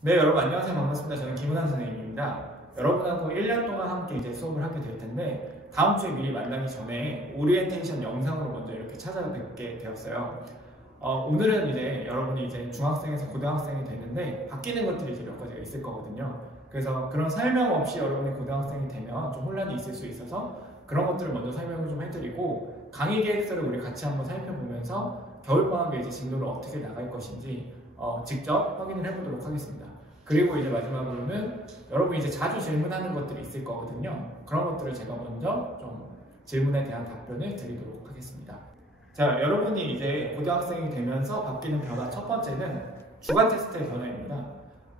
네, 여러분 안녕하세요. 반갑습니다. 저는 김은환 선생님입니다. 여러분하고 1년 동안 함께 이제 수업을 하게 될 텐데 다음 주에 미리 만나기 전에 오리엔테이션 영상으로 먼저 이렇게 찾아뵙게 되었어요. 오늘은 이제 여러분이 이제 중학생에서 고등학생이 되는데 바뀌는 것들이 이제 몇 가지가 있을 거거든요. 그래서 그런 설명 없이 여러분이 고등학생이 되면 좀 혼란이 있을 수 있어서 그런 것들을 먼저 설명을 좀 해드리고 강의 계획서를 우리 같이 한번 살펴보면서 겨울방학에 이제 진도를 어떻게 나갈 것인지 직접 확인을 해보도록 하겠습니다. 그리고 이제 마지막으로는 여러분이 이제 자주 질문하는 것들이 있을 거거든요. 그런 것들을 제가 먼저 좀 질문에 대한 답변을 드리도록 하겠습니다. 자, 여러분이 이제 고등학생이 되면서 바뀌는 변화 첫 번째는 주간 테스트의 변화입니다.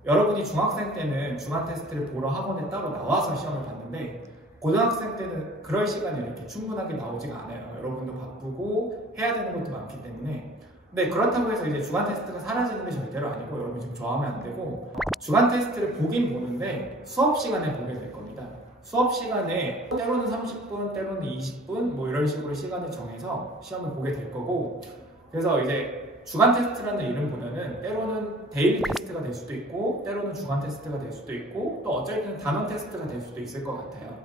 여러분이 중학생 때는 주간 테스트를 보러 학원에 따로 나와서 시험을 봤는데 고등학생 때는 그럴 시간이 이렇게 충분하게 나오지가 않아요. 여러분도 바쁘고 해야 되는 것도 많기 때문에. 근데 그렇다고 해서 이제 주간 테스트가 사라지는 게 절대로 아니고 여러분 지금 좋아하면 안 되고 주간 테스트를 보긴 보는데 수업 시간에 보게 될 겁니다. 수업 시간에 때로는 30분, 때로는 20분 뭐 이런 식으로 시간을 정해서 시험을 보게 될 거고 그래서 이제 주간 테스트라는 이름보다는 때로는 데일리 테스트가 될 수도 있고 때로는 주간 테스트가 될 수도 있고 또 어쩔 때는 단원 테스트가 될 수도 있을 것 같아요.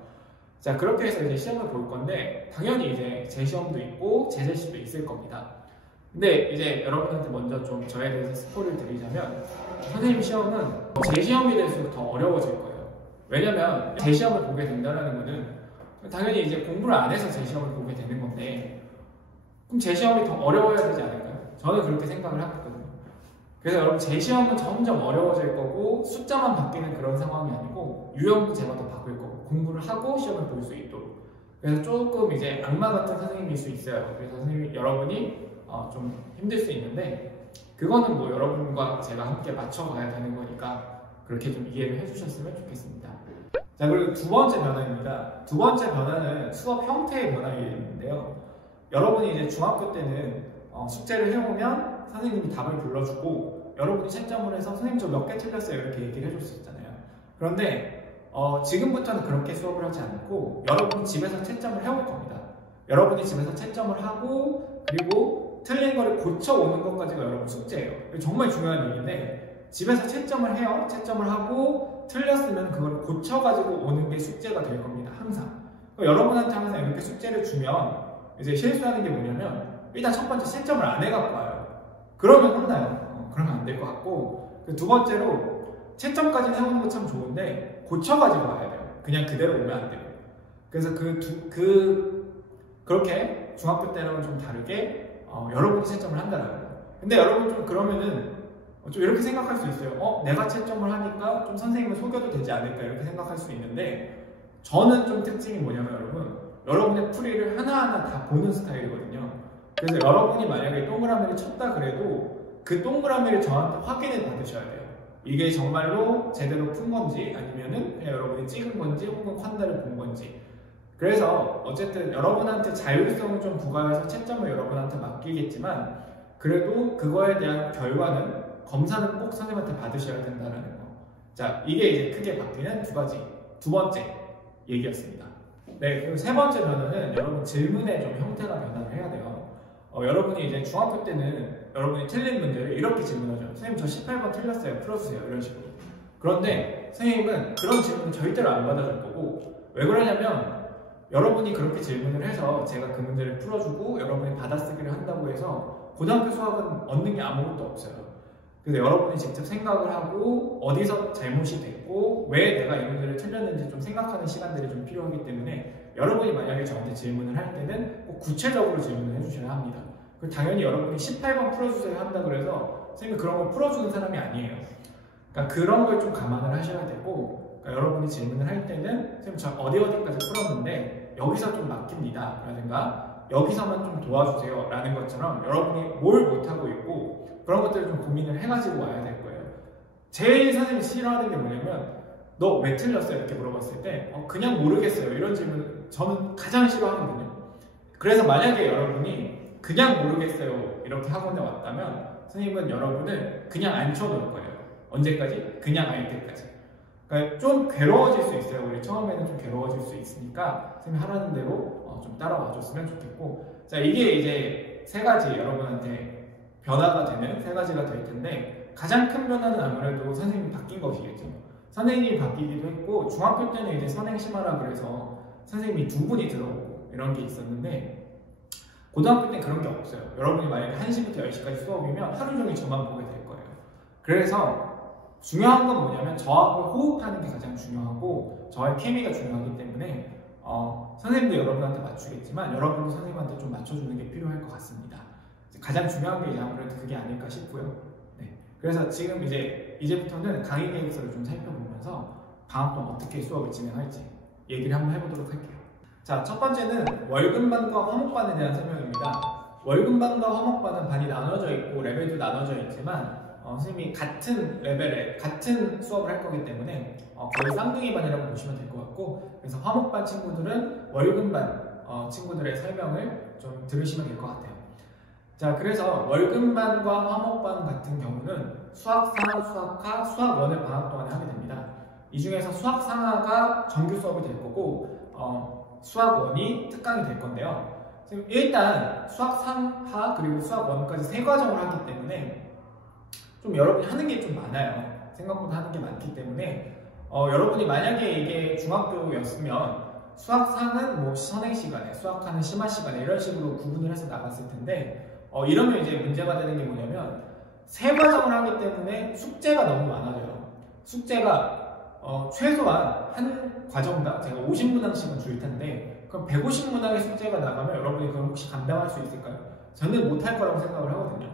자, 그렇게 해서 이제 시험을 볼 건데 당연히 이제 재시험도 있고 재제시도 있을 겁니다. 근데 이제 여러분한테 먼저 좀 저에 대해서 스포를 드리자면 선생님 시험은 재시험이 될수록 더 어려워질 거예요. 왜냐면 재시험을 보게 된다는 거는 당연히 이제 공부를 안 해서 재시험을 보게 되는 건데 그럼 재시험이 더 어려워야 되지 않을까요? 저는 그렇게 생각을 하거든요. 그래서 여러분 재시험은 점점 어려워질 거고 숫자만 바뀌는 그런 상황이 아니고 유형 문제가 더 바뀔 거고 공부를 하고 시험을 볼 수 있도록 그래서 조금 이제 악마 같은 선생님일 수 있어요. 그래서 선생님 여러분이 좀 힘들 수 있는데 그거는 뭐 여러분과 제가 함께 맞춰가야 되는 거니까 그렇게 좀 이해를 해주셨으면 좋겠습니다. 자, 그리고 두 번째 변화입니다. 두 번째 변화는 수업 형태의 변화인데요. 여러분이 이제 중학교 때는 숙제를 해오면 선생님이 답을 불러주고 여러분이 채점을 해서 선생님 저 몇 개 틀렸어요 이렇게 얘기를 해줬었잖아요. 그런데 지금부터는 그렇게 수업을 하지 않고 여러분이 집에서 채점을 해올 겁니다. 여러분이 집에서 채점을 하고 그리고 틀린 거를 고쳐오는 것까지가 여러분 숙제예요. 정말 중요한 얘기인데 집에서 채점을 해요. 채점을 하고 틀렸으면 그걸 고쳐가지고 오는 게 숙제가 될 겁니다. 항상. 여러분한테 항상 이렇게 숙제를 주면 이제 실수하는 게 뭐냐면 일단 첫 번째 채점을 안 해갖고 와요. 그러면 혼나요. 그러면 안 될 것 같고 두 번째로 채점까지 해오는 거 참 좋은데 고쳐가지고 와야 돼요. 그냥 그대로 오면 안 돼요. 그래서 그렇게 중학교 때랑은 좀 다르게 여러분이 채점을 한다는 거예요. 근데 여러분 좀 그러면은 좀 이렇게 생각할 수 있어요. 내가 채점을 하니까 좀 선생님을 속여도 되지 않을까 이렇게 생각할 수 있는데 저는 좀 특징이 뭐냐면 여러분의 풀이를 하나하나 다 보는 스타일이거든요. 그래서 여러분이 만약에 동그라미를 쳤다 그래도 그 동그라미를 저한테 확인을 받으셔야 돼요. 이게 정말로 제대로 푼 건지 아니면은 그냥 여러분이 찍은 건지 혹은 콴다를 본 건지 그래서 어쨌든 여러분한테 자율성을 좀 부과해서 채점을 여러분한테 맡기겠지만 그래도 그거에 대한 결과는 검사는 꼭 선생님한테 받으셔야 된다는 거. 자, 이게 이제 크게 바뀌는 두 번째 얘기였습니다. 네, 그리고 세 번째 변화는 여러분 질문의 좀 형태가 변화를 해야 돼요. 여러분이 이제 중학교 때는 여러분이 틀린 문제를 이렇게 질문하죠. 선생님 저 18번 틀렸어요. 풀어주세요. 이런 식으로. 그런데 선생님은 그런 질문을 절대로 안 받아줄 거고 왜 그러냐면 여러분이 그렇게 질문을 해서 제가 그 문제를 풀어주고 여러분이 받아쓰기를 한다고 해서 고등학교 수학은 얻는 게 아무것도 없어요. 그래서 여러분이 직접 생각을 하고 어디서 잘못이 됐고 왜 내가 이 문제를 틀렸는지 좀 생각하는 시간들이 좀 필요하기 때문에 여러분이 만약에 저한테 질문을 할 때는 꼭 구체적으로 질문을 해주셔야 합니다. 그리고 당연히 여러분이 18번 풀어주세요 한다고 해서 선생님이 그런 걸 풀어주는 사람이 아니에요. 그러니까 그런 걸 좀 감안을 하셔야 되고 그러니까 여러분이 질문을 할 때는 선생님 저 어디까지 풀었는데 여기서 좀 막힙니다 라든가 여기서만 좀 도와주세요 라는 것처럼 여러분이 뭘 못하고 있고 그런 것들을 좀 고민을 해가지고 와야 될 거예요. 제일 선생님이 싫어하는 게 뭐냐면 너 왜 틀렸어? 이렇게 물어봤을 때 그냥 모르겠어요 이런 질문 저는 가장 싫어하거든요. 그래서 만약에 여러분이 그냥 모르겠어요 이렇게 학원에 왔다면 선생님은 여러분을 그냥 앉혀놓을 거예요. 언제까지? 그냥 알 때까지. 그러니까 좀 괴로워질 수 있어요. 우리 처음에는 좀 괴로워질 수 있으니까 선생님 하라는 대로 좀 따라와 줬으면 좋겠고 자, 이게 이제 세 가지 여러분한테 변화가 되는 세 가지가 될 텐데 가장 큰 변화는 아무래도 선생님이 바뀐 것이겠죠. 선생님이 바뀌기도 했고, 중학교 때는 이제 선행심화라 그래서 선생님이 두 분이 들어오고 이런 게 있었는데, 고등학교 때는 그런 게 없어요. 여러분이 만약에 1시부터 10시까지 수업이면 하루 종일 저만 보게 될 거예요. 그래서 중요한 건 뭐냐면 저하고 호흡하는 게 가장 중요하고 저의 케미가 중요하기 때문에 선생님도 여러분한테 맞추겠지만 여러분도 선생님한테 좀 맞춰주는 게 필요할 것 같습니다. 가장 중요한 게 아무래도 그게 아닐까 싶고요. 네. 그래서 지금 이제부터는 강의 계획서를 좀 살펴보면서 방학 동안 어떻게 수업을 진행할지 얘기를 한번 해보도록 할게요. 자, 첫 번째는 월급반과 화목반에 대한 설명입니다. 월급반과 화목반은 반이 나눠져 있고 레벨도 나눠져 있지만 선생님이 같은 레벨에 같은 수업을 할 거기 때문에 거의 쌍둥이 반이라고 보시면 될 것 같고, 그래서 화목반 친구들은 월급반 친구들의 설명을 좀 들으시면 될 것 같아요. 자, 그래서 월급반과 화목반 같은 경우는 수학상하, 수학하, 수학원을 방학 동안에 하게 됩니다. 이 중에서 수학상하가 정규 수업이 될 거고 수학원이 특강이 될 건데요. 일단 수학상하 그리고 수학원까지 세 과정을 하기 때문에 좀 여러분이 하는 게 좀 많아요. 생각보다 하는 게 많기 때문에 여러분이 만약에 이게 중학교였으면 수학상은 뭐 선행 시간에, 수학하는 심화 시간에 이런 식으로 구분을 해서 나갔을 텐데 이러면 이제 문제가 되는 게 뭐냐면 세 과정을 하기 때문에 숙제가 너무 많아져요. 숙제가 최소한 한 과정당 제가 50문항씩은 줄 텐데 그럼 150문항의 숙제가 나가면 여러분이 그걸 혹시 감당할 수 있을까요? 저는 못할 거라고 생각을 하거든요.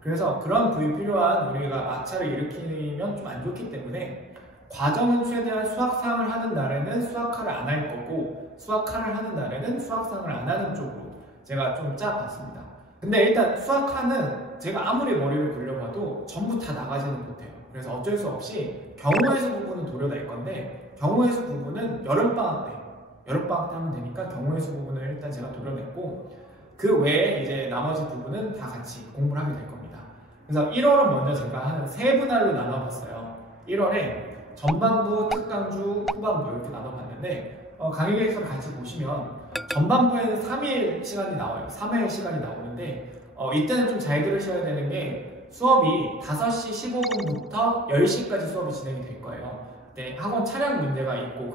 그래서 그런 불필요한 우리가 마찰을 일으키면 좀 안 좋기 때문에 과정은 최대한 수학상을 하는 날에는 수학화를 안 할 거고 수학화를 하는 날에는 수학상을 안 하는 쪽으로 제가 좀 짜봤습니다. 근데 일단 수학화는 제가 아무리 머리를 굴려봐도 전부 다 나가지는 못해요. 그래서 어쩔 수 없이 경우의 수 부분은 도려낼 건데 경우의 수 부분은 여름방학 때 하면 되니까 경우의 수 부분을 일단 제가 도려냈고 그 외에 이제 나머지 부분은 다 같이 공부를 하게 될 겁니다. 그래서 1월은 먼저 제가 한 세 분할로 나눠봤어요. 1월에 전반부, 특강주, 후반부 이렇게 나눠봤는데 강의 계획서를 같이 보시면 전반부에는 3일 시간이 나와요. 3회 시간이 나오는데 이때는 좀 잘 들으셔야 되는 게 수업이 5시 15분부터 10시까지 수업이 진행이 될 거예요. 네, 학원 차량 문제가 있고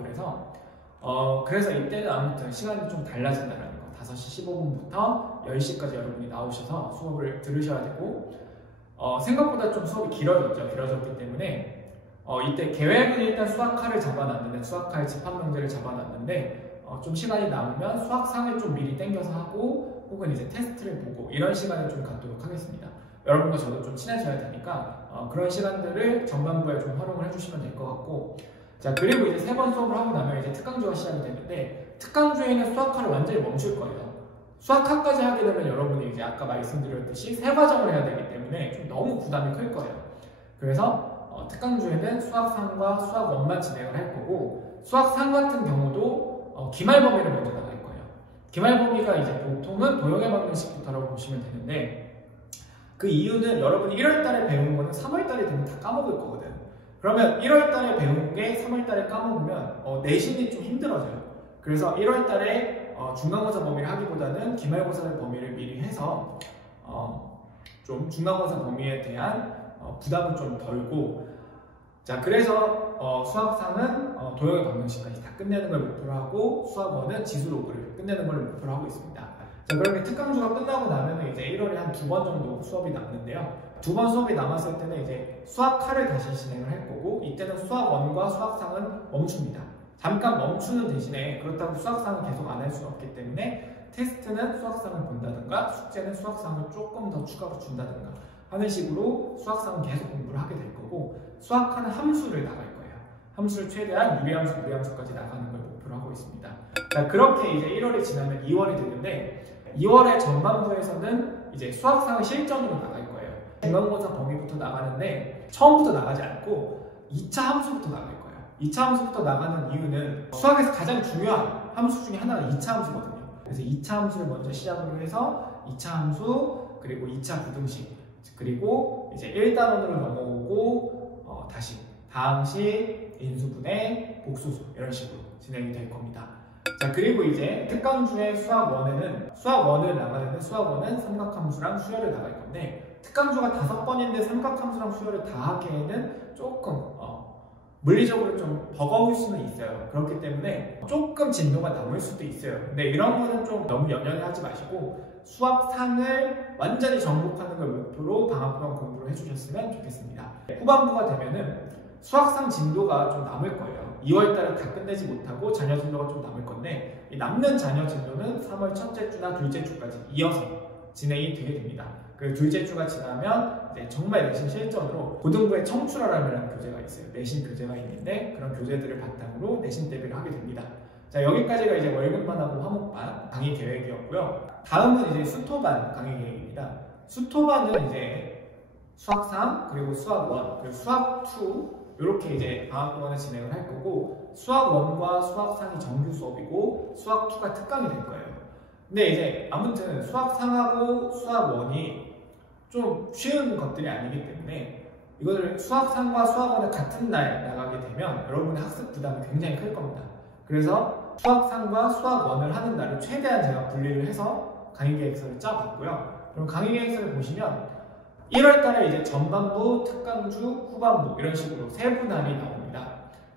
그래서 이때는 아무튼 시간이 좀 달라진다는 거. 5시 15분부터 10시까지 여러분이 나오셔서 수업을 들으셔야 되고 생각보다 좀 수업이 길어졌기 때문에 이때 계획은 일단 수학화를 잡아놨는데 수학화의 집합명제를 잡아놨는데 좀 시간이 남으면 수학상을 좀 미리 당겨서 하고 혹은 이제 테스트를 보고 이런 시간을 좀 갖도록 하겠습니다. 여러분과 저도 좀 친해져야 되니까 그런 시간들을 전반부에 좀 활용을 해주시면 될 것 같고, 자 그리고 이제 세 번 수업을 하고 나면 이제 특강주가 시작이 되는데 특강주에는 수학화를 완전히 멈출 거예요. 수학화까지 하게 되면 여러분이 이제 아까 말씀드렸듯이 세 과정을 해야 되기 때문에 좀 너무 부담이 클 거예요. 그래서 특강주에는 수학상과 수학원만 진행을 할 거고 수학상 같은 경우도 기말 범위를 먼저 나갈 거예요. 기말 범위가 이제 보통은 도형의 방정식부터라고 보시면 되는데 그 이유는 여러분이 1월달에 배운 거는 3월달에 되면 다 까먹을 거거든. 그러면 1월달에 배운 게 3월달에 까먹으면 내신이 좀 힘들어져요. 그래서 1월달에 중간고사 범위를 하기보다는 기말고사 범위를 미리 해서 좀 중간고사 범위에 대한 부담은 좀 덜고, 자 그래서 수학상은 도형의 방정식까지 다 끝내는 걸 목표로 하고 수학원은 지수로그를 끝내는 걸 목표로 하고 있습니다. 자 그렇게 특강주가 끝나고 나면 이제 1월에 한 2번 정도 수업이 남는데요. 2번 수업이 남았을 때는 이제 수학화를 다시 진행을 할 거고 이때는 수학원과 수학상은 멈춥니다. 잠깐 멈추는 대신에 그렇다고 수학상은 계속 안 할 수는 없기 때문에 테스트는 수학상을 본다든가 숙제는 수학상을 조금 더 추가로 준다든가 하는 식으로 수학상은 계속 공부를 하게 될 거고 수학하는 함수를 나갈 거예요. 함수를 최대한 유리함수, 무리함수까지 나가는 걸 목표로 하고 있습니다. 자, 그렇게 이제 1월이 지나면 2월이 되는데 2월의 전반부에서는 이제 수학상의 실전으로 나갈 거예요. 중간고사 범위부터 나가는데 처음부터 나가지 않고 2차 함수부터 나갈 거예요. 2차 함수부터 나가는 이유는 수학에서 가장 중요한 함수 중에 하나가 2차 함수거든요. 그래서 2차 함수를 먼저 시작으로 해서 2차 함수, 그리고 2차 부등식, 그리고 이제 1단원으로 넘어오고 다시 다항식, 인수분해, 복수수 이런 식으로 진행이 될 겁니다. 자 그리고 이제 특강주의 수학원에는 수학원을 나가는데 수학원은 삼각함수랑 수열을 나갈 건데 특강주가 5번인데 삼각함수랑 수열을 다 하기에는 조금 물리적으로 좀 버거울 수는 있어요. 그렇기 때문에 조금 진도가 남을 수도 있어요. 근데 이런 거는 좀 너무 연연해 하지 마시고 수학상을 완전히 정복하는 걸 목표로 방학 동안 공부를 해주셨으면 좋겠습니다. 후반부가 되면은 수학상 진도가 좀 남을 거예요. 2월달에 다 끝내지 못하고 잔여 진도가 좀 남을 건데 이 남는 잔여 진도는 3월 첫째 주나 둘째 주까지 이어서 진행이 되게 됩니다. 그 둘째 주가 지나면 이제 정말 내신 실전으로 고등부의 청출어람이라는 교재가 있어요. 내신 교재가 있는데 그런 교재들을 바탕으로 내신 대비를 하게 됩니다. 자, 여기까지가 이제 월급반하고 화목반 강의 계획이었고요. 다음은 이제 수토반 강의 계획입니다. 수토반은 이제 수학3 그리고 수학1 그리고 수학2 이렇게 이제 방학 동안에 진행을 할 거고 수학1과 수학3이 정규 수업이고 수학2가 특강이 될 거예요. 근데 이제 아무튼 수학3하고 수학1이 좀 쉬운 것들이 아니기 때문에 이거를 수학3과 수학1을 같은 날 나가게 되면 여러분의 학습 부담이 굉장히 클 겁니다. 그래서 수학3과 수학1을 하는 날을 최대한 제가 분리를 해서 강의 계획서를 짜봤고요. 그럼 강의 계획서를 보시면 1월달에 이제 전반부, 특강주, 후반부 이런 식으로 세 분할이 나옵니다.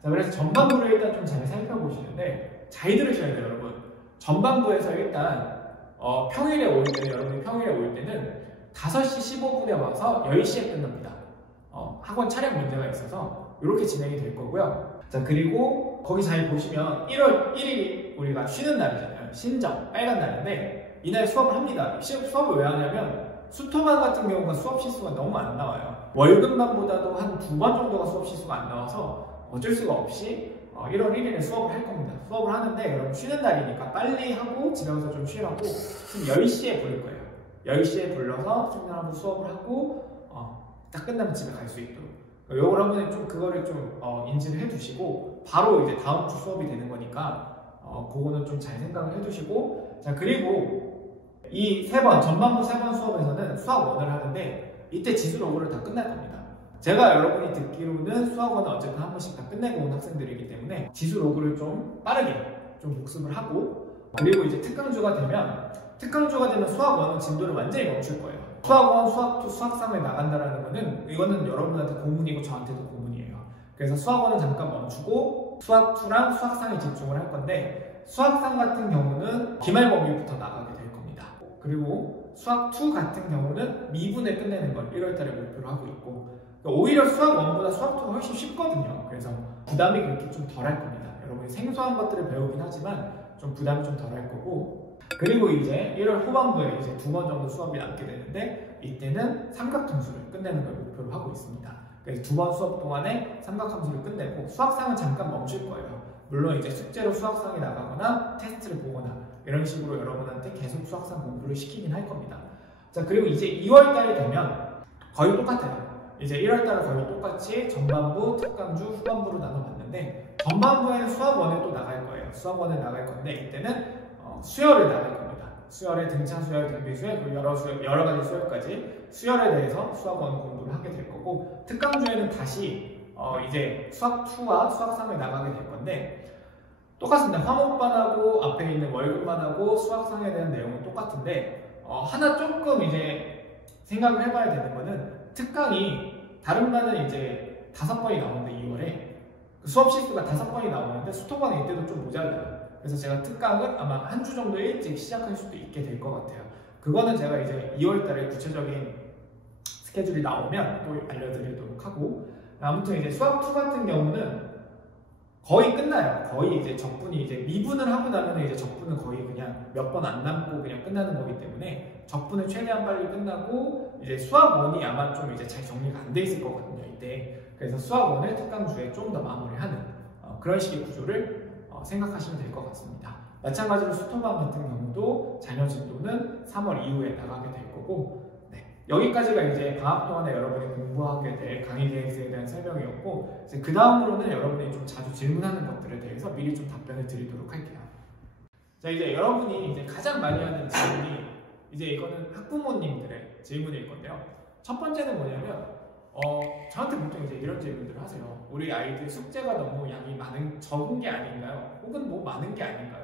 자, 그래서 전반부를 일단 좀 잘 살펴보시는데 잘 들으셔야 돼요, 여러분. 전반부에서 일단 평일에 올 때는 여러분이 평일에 올 때는 5시 15분에 와서 10시에 끝납니다. 학원 촬영 문제가 있어서 이렇게 진행이 될 거고요. 자, 그리고 거기 잘 보시면 1월 1일이 우리가 쉬는 날이잖아요. 신정, 빨간 날인데 이날 수업을 합니다. 수업을 왜 하냐면 수토반 같은 경우가 수업 시수가 너무 안 나와요. 월급반보다도 한 2번 정도가 수업 시수가 안 나와서 어쩔 수가 없이 1월 1일에 수업을 할 겁니다. 수업을 하는데 여러분 쉬는 날이니까 빨리 하고 집에 와서 좀 쉬라고 지금 10시에 부를 거예요. 10시에 불러서 세미나하고 수업을 하고 딱 끝나면 집에 갈 수 있도록 요걸 한번 좀 그거를 좀 인지를 해두시고 바로 이제 다음 주 수업이 되는 거니까 그거는 좀 잘 생각을 해두시고 자 그리고 이 3번 전반부 3번 수업에서는 수학 1을 하는데 이때 지수 로그를 다 끝날 겁니다. 제가 여러분이 듣기로는 수학 1은 어쨌든 한 번씩 다 끝내고 온 학생들이기 때문에 지수 로그를 좀 빠르게 좀 복습을 하고 그리고 이제 특강주가 되면 수학 1은 진도를 완전히 멈출 거예요. 수학 1, 수학 2, 수학 3에 나간다라는 거는 이거는 여러분한테 고문이고 저한테도 고문이에요. 그래서 수학 1은 잠깐 멈추고 수학 2랑 수학 3에 집중을 할 건데 수학 3 같은 경우는 기말 범위부터 나가게 될 겁니다. 그리고 수학 2 같은 경우는 미분을 끝내는 걸 1월달에 목표로 하고 있고 오히려 수학 1보다 수학 2가 훨씬 쉽거든요. 그래서 부담이 그렇게 좀 덜 할 겁니다. 여러분이 생소한 것들을 배우긴 하지만 좀 부담이 좀 덜 할 거고 그리고 이제 1월 후반부에 이제 2번 정도 수업이 남게 되는데 이때는 삼각함수를 끝내는 걸 목표로 하고 있습니다. 그래서 2번 수업 동안에 삼각함수를 끝내고 수학상은 잠깐 멈출 거예요. 물론 이제 숙제로 수학상이 나가거나 테스트를 보거나 이런 식으로 여러분한테 계속 수학상 공부를 시키긴 할 겁니다. 자 그리고 이제 2월달이 되면 거의 똑같아요. 이제 1월달은 거의 똑같이 전반부, 특강주, 후반부로 나눠봤는데 전반부에는 수학 1에 또 나갈 거예요. 수학 1에 나갈 건데 이때는 수열을 나갈 겁니다. 수열의 등차 수열, 등비 수열, 그리고 여러 가지 수열까지 수열에 대해서 수학 1 공부를 하게 될 거고 특강주에는 다시 이제 수학 2와 수학 3에 나가게 될 건데 똑같습니다. 화목반하고 앞에 있는 월급반하고 수학 3에 대한 내용은 똑같은데 하나 조금 이제 생각을 해봐야 되는 거는 특강이 다른 반은 이제 5번이 나오는데 2월에 수업 시수가 5번이 나오는데 수토반은 이때도 좀 모자라요. 그래서 제가 특강을 아마 한 주 정도 일찍 시작할 수도 있게 될 것 같아요. 그거는 제가 이제 2월달에 구체적인 스케줄이 나오면 또 알려드리도록 하고 아무튼 이제 수학 2 같은 경우는 거의 끝나요. 거의 이제 적분이 이제 미분을 하고 나면 이제 적분은 거의 그냥 몇 번 안 남고 그냥 끝나는 거기 때문에 적분을 최대한 빨리 끝나고 이제 수학 1이 아마 좀 이제 잘 정리가 안 돼 있을 거거든요. 이때 그래서 수학 1을 특강주에 좀 더 마무리하는 그런 식의 구조를 생각하시면 될 것 같습니다. 마찬가지로 수토반 같은 경우도 잔여 진도는 3월 이후에 나가게 될 거고 여기까지가 이제 방학 동안에 여러분이 공부하게 될 강의 계획서에 대한 설명이었고 이제 그 다음으로는 여러분이 좀 자주 질문하는 것들에 대해서 미리 좀 답변을 드리도록 할게요. 자 이제 여러분이 이제 가장 많이 하는 질문이 이제 이거는 학부모님들의 질문일 건데요. 첫 번째는 뭐냐면 저한테 보통 이제 이런 질문들을 하세요. 우리 아이들 숙제가 너무 양이 적은 게 아닌가요? 혹은 뭐 많은 게 아닌가요?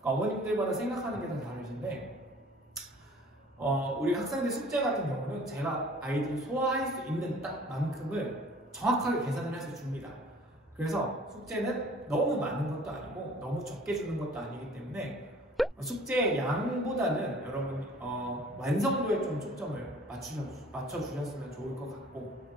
그러니까 어머님들마다 생각하는 게 다 다르신데 우리 학생들 숙제 같은 경우는 제가 아이들이 소화할 수 있는 딱 만큼을 정확하게 계산을 해서 줍니다. 그래서 숙제는 너무 많은 것도 아니고 너무 적게 주는 것도 아니기 때문에 숙제의 양보다는 여러분 완성도에 좀 초점을 맞춰주셨으면 좋을 것 같고,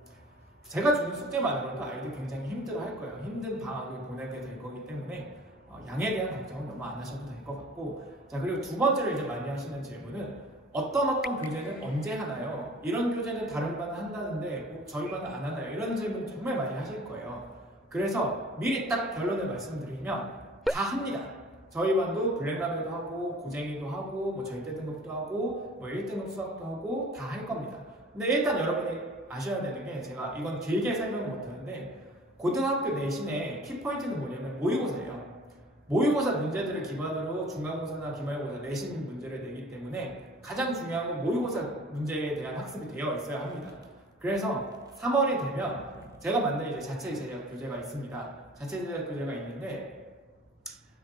제가 주는 숙제만으로도 아이들이 굉장히 힘들어할 거예요. 힘든 방학을 보내게 될 거기 때문에 양에 대한 걱정은 너무 안 하셔도 될 것 같고, 자, 그리고 두 번째로 이제 많이 하시는 질문은 어떤 교재는 언제 하나요? 이런 교재는 다른 반은 한다는데 저희 반은 안 하나요? 이런 질문 정말 많이 하실 거예요. 그래서 미리 딱 결론을 말씀드리면 다 합니다. 저희 반도 블랙라벨도 하고 고쟁이도 하고 뭐 절대 등급도 하고 뭐 1등급 수학도 하고 다 할 겁니다. 근데 일단 여러분이 아셔야 되는 게, 제가 이건 길게 설명을 못하는데 고등학교 내신의 키포인트는 뭐냐면 모의고사예요. 모의고사 문제들을 기반으로 중간고사나 기말고사 내신 문제를 내기 때문에 가장 중요한 건 모의고사 문제에 대한 학습이 되어 있어야 합니다. 그래서 3월이 되면 제가 만든 이제 자체 제작 교재가 있습니다. 자체 제작 교재가 있는데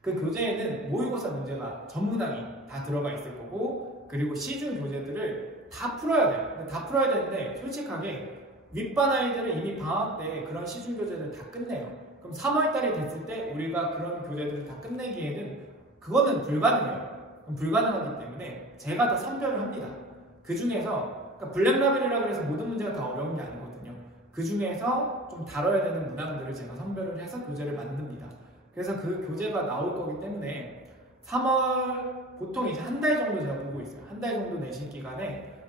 그 교재에는 모의고사 문제가 전문항이 다 들어가 있을 거고, 그리고 시중 교재들을 다 풀어야 돼요. 다 풀어야 되는데 솔직하게 윗반 아이들은 이미 방학 때 그런 시중 교재를 다 끝내요. 그럼 3월달이 됐을 때 우리가 그런 교재들을 다 끝내기에는 그거는 불가능해요. 불가능하기 때문에 제가 다 선별을 합니다. 그 중에서 그러니까 블랙라벨이라고 해서 모든 문제가 다 어려운 게 아니거든요. 그 중에서 좀 다뤄야 되는 문항들을 제가 선별을 해서 교재를 만듭니다. 그래서 그 교재가 나올 거기 때문에 3월 보통 이제 한 달 정도 제가 보고 있어요. 한 달 정도 내신 기간에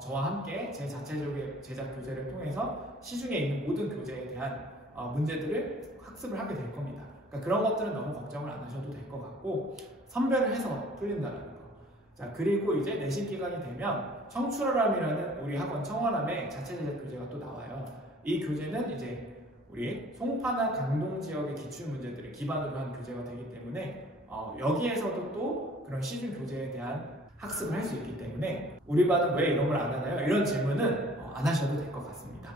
저와 함께 제 자체적인 제작 교재를 통해서 시중에 있는 모든 교재에 대한 문제들을 학습을 하게 될 겁니다. 그러니까 그런 것들은 너무 걱정을 안 하셔도 될 것 같고, 선별을 해서 풀린다는 거. 자, 그리고 이제 내신 기간이 되면 청출어람이라는 우리 학원 청어람의 자체 제작 교재가 또 나와요. 이 교재는 이제 우리 송파나 강동 지역의 기출 문제들을 기반으로 한 교재가 되기 때문에 여기에서도 또 그런 시중 교재에 대한 학습을 할 수 있기 때문에 우리 반은 왜 이런 걸 안 하나요? 이런 질문은 안 하셔도 될 것 같습니다.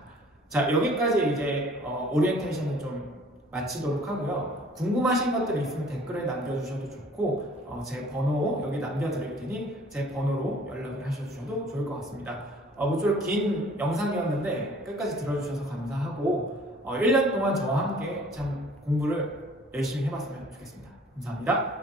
자, 여기까지 이제 오리엔테이션을 좀 마치도록 하고요. 궁금하신 것들이 있으면 댓글에 남겨주셔도 좋고, 제 번호 여기 남겨드릴 테니 제 번호로 연락을 하셔주셔도 좋을 것 같습니다. 모쪼록 긴 영상이었는데 끝까지 들어주셔서 감사하고 1년 동안 저와 함께 참 공부를 열심히 해봤으면 좋겠습니다. 감사합니다.